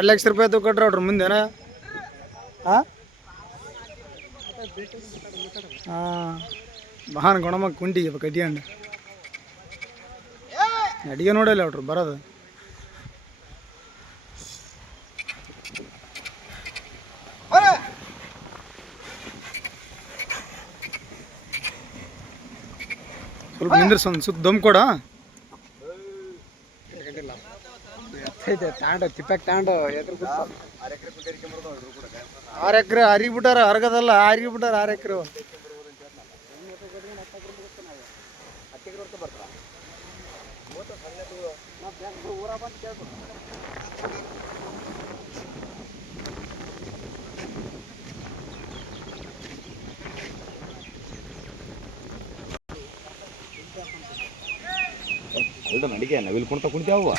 ₹2,00,000 ತಗೊಟ್ರೆ ಅವ್ರ ಮುಂದೆನ ಹಾಂ ಹಾಂ ಬಹಾನ್ ಗುಣಮಕ್ಕ ಕುಂಟಿಗೆ ಕಟ್ಟಿಯಂಡು ಅಡಿಗೆ ನೋಡಿಲ್ಲ ಅವ್ರು ಬರೋದು ಸ್ವಲ್ಪ ನಿಂದ್ರಸ ಒಂದು ಸುತ್ತ ದಮ್ ಕೊಡ ತಾಂಡ ತಿಪ್ಪಕ್ಕೆ ತಾಂಡು 6 ಎಕರೆ ಹರಿಬಿಟ್ಟಾರ ಹರಗದಲ್ಲ ಹರಿಬಿಟ್ಟಾರ 6 ಎಕರೆ ನಡಿಗೆ ನವಿಲ್ ಕುಣ್ತಾ ಕುಣಿತಾವ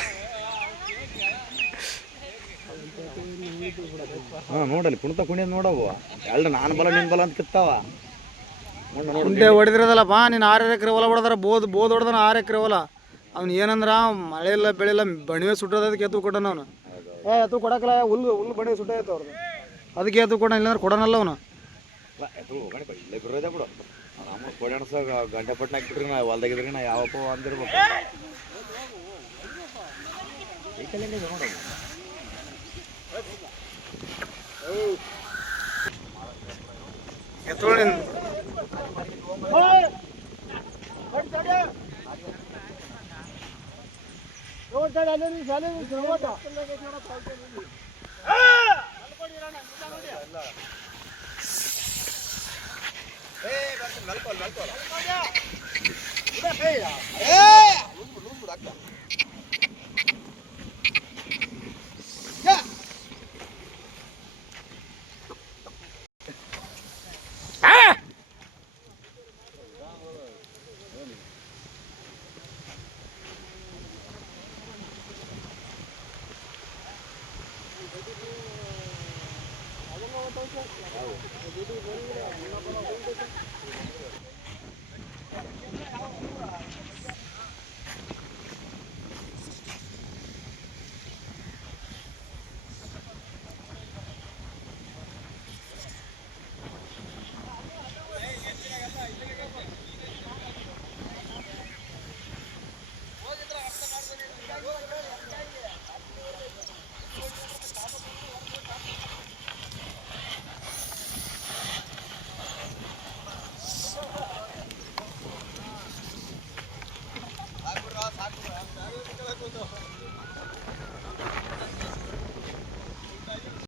ಹಾಂ ನೋಡಲ್ಲಿ ಕುಣ್ತಾ ಕುಣಿಯೋದು ನೋಡವು ಎರಡು ನಾನು ಬಲ ನಿನ್ನ ಬಲ ಅಂತ ಕಿತ್ತಾವ ಕುಂಟೆ ಹೊಡೆದಿರೋದಲ್ಲಪ್ಪ ನೀನು 6 ಎಕರೆ ಹೊಲ ಹೊಡೆದಾರ ಬೋದ್ ಹೊಡೆದಾನ 6 ಎಕರೆ ಹೊಲ ಅವ್ನು ಏನಂದ್ರ ಮಳೆ ಇಲ್ಲ ಬೆಳೆ ಇಲ್ಲ ಬಣಿವೆ ಸುಟ್ಟೋದಕ್ಕೆ ಎತ್ತು ಕೊಟ್ಟನ ಅವನು ಎತ್ತು ಕೊಡಕಲ್ಲ ಹುಲ್ಲು ಬಣಿವೆ ಸುಟ್ಟೋಯ್ತು ಅವ್ರದ್ದು ಅದಕ್ಕೆ ಎತ್ತು ಕೊಡ ಇಲ್ಲಾಂದ್ರೆ ಕೊಡೋನಲ್ಲ ಅವನು ಇಲ್ಲೇ ಬಿಡೋದೇ ಬಿಡು ನಮ್ಮ ಕೋಡಿ ಅಣಸ ಗಂಟೆ ಪಟ್ಟಣ ಹಾಕ್ಬಿಟ್ರಿ ನಾ ಹೊಲ್ದಾಗಿದ್ರಿ ನಾ ಯಾವಪ್ಪ ಅಂದಿರ್ಬೇಕು ನೋಡೋದು ಎತ್ತೋಳಿ